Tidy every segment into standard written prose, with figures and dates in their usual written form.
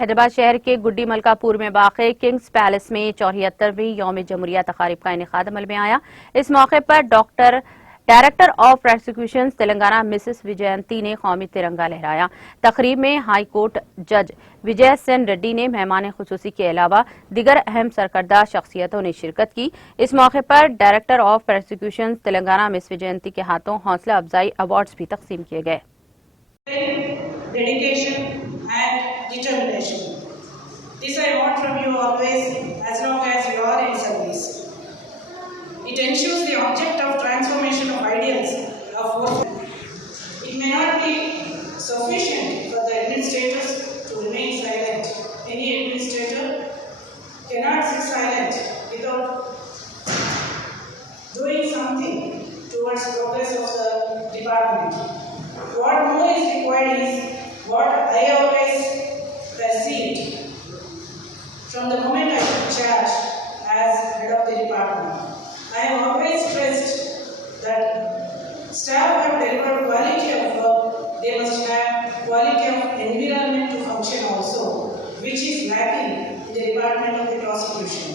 हैदराबाद शहर के गुड्डी मलकापुर में वाक़े किंग्स पैलेस में 74वीं यौम जमहूरिया तकारीब का इनेकाद अमल में आया। इस मौके पर director of prosecution Telangana Mrs Vijayanti ने कौमी तिरंगा लहराया। तकरीब में हाई कोर्ट जज विजय सेन रेड्डी ने मेहमान खुसूसी के अलावा दिगर अहम सरकर्दा शख्सियतों ने शिरकत की। इस मौके पर director of prosecution Telangana miss Vijayanti के हाथों हौसला अफजाई अवार्ड्स भी तकसीम किए गए। Dedication and determination. This I want from you always, as long as you are in service. It ensures the object of transformation of ideals of work. It may not be sufficient for the administrators to remain silent. Any administrator cannot sit silent without doing something towards progress of the department. What more is required is what I always perceived from the moment I took charge as head of the department. I have always stressed that staff have delivered quality of work, they must have quality of environment to function also, which is lacking in the department of the prosecution.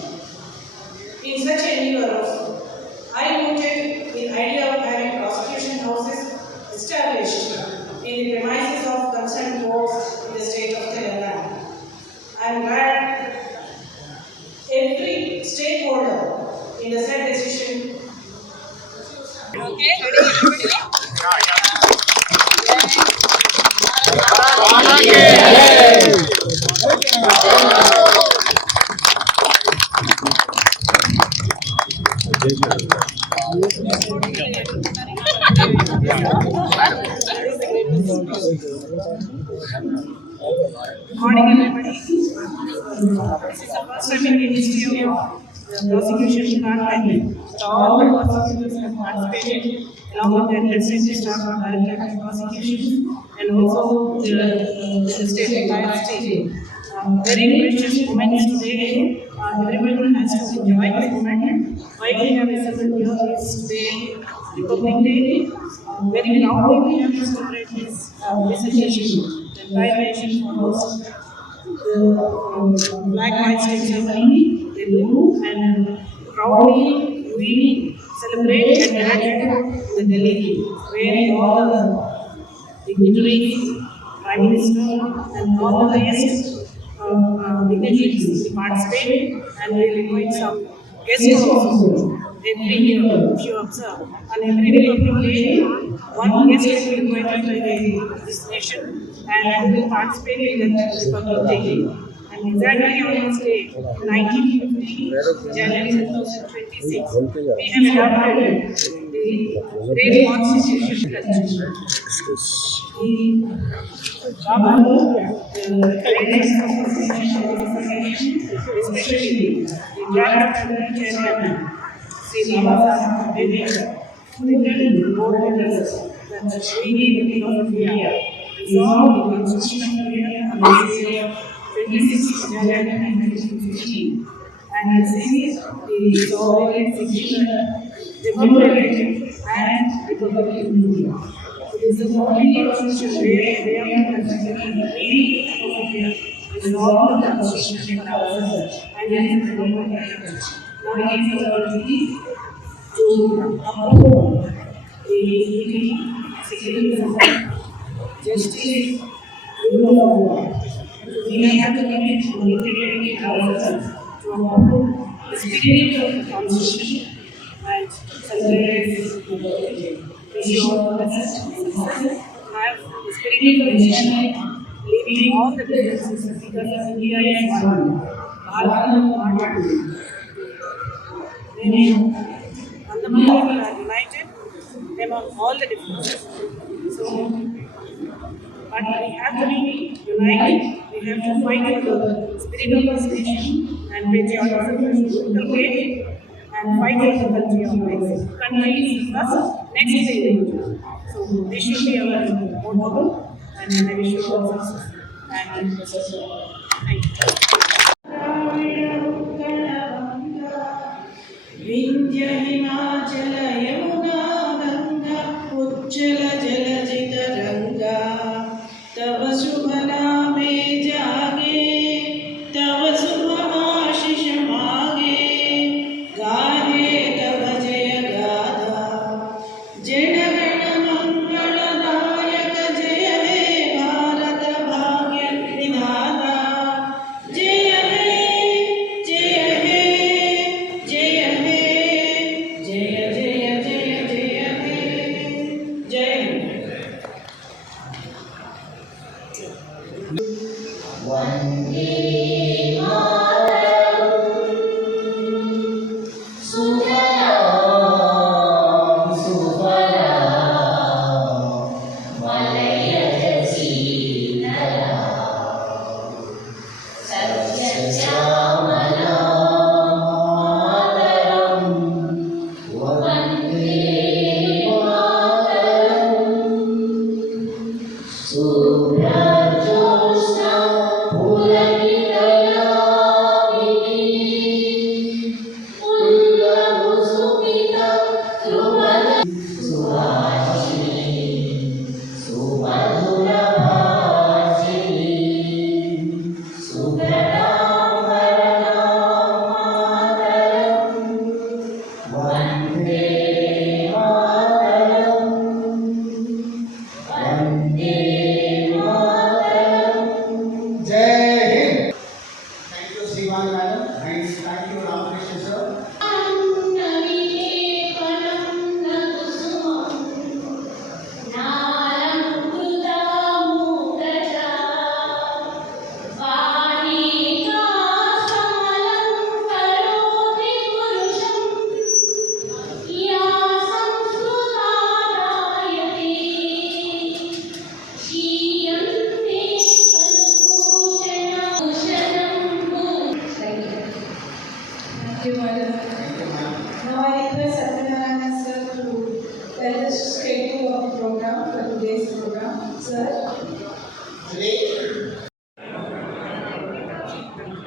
In such a endeavor, I rooted in idea of having prosecution houses established in the premises of concerned courts in the state of Telangana. I am glad every stakeholder in the said decision. Okay, Good morning, everybody. This is the first time in the history of the prosecution department. All the prosecutors have participated, along with the administrative staff of director of prosecution, and also the state entire state. Very precious moments today. Everyone has to enjoy this moment. Why we have assembled here is today Republic Day. Very proudly we have to celebrate this occasion. The entire nation follows the Black White State ceremony. They do, and proudly we celebrate and graduate the Delhi, where all the dignitaries, Prime Minister, and all the highest dignitaries participate, and we will invite some guests also. Every year, if you observe, on every Republic Day, one guest will be invited by this nation and will participate in the Republic Day. And exactly on this day, 1950, January 2026, we have adopted the great Constitution culture. The greatest Constitution, especially the draft of the chairman, written bold letters that we need of India resolved the Constitution of India on the day of 26 January 1915, and it says the sovereign, secular, democratic, and republic in India. It is the only constitution where they are considering the meaning of India resolved the Constitution for ourselves, and it is the democratic. Now it is our duty to uphold the unity, secularism, justice, rule of law. We have to commit to integrating ourselves to uphold the spirit of the Constitution and celebrate this day. We should all have the spirit of nationality, leaving all the differences because India is one. Bharat is one. And the people are united among all the differences. So, but we have to be united. We have to fight for the spirit of this nation and patriotism to inculcate and fight for the country of life. Country is first, next thing. So this should be our motto, and I wish you all success. And thank you. Vindhya Himachal Yamuna Ganga उज्जल जलधित रंगा तव शुभ नामे जागे Now I request Satyanarayana sir to tell the schedule of the program for today's program. Sir.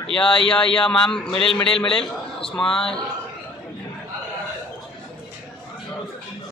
Yeah, ma'am. Middle. Smile.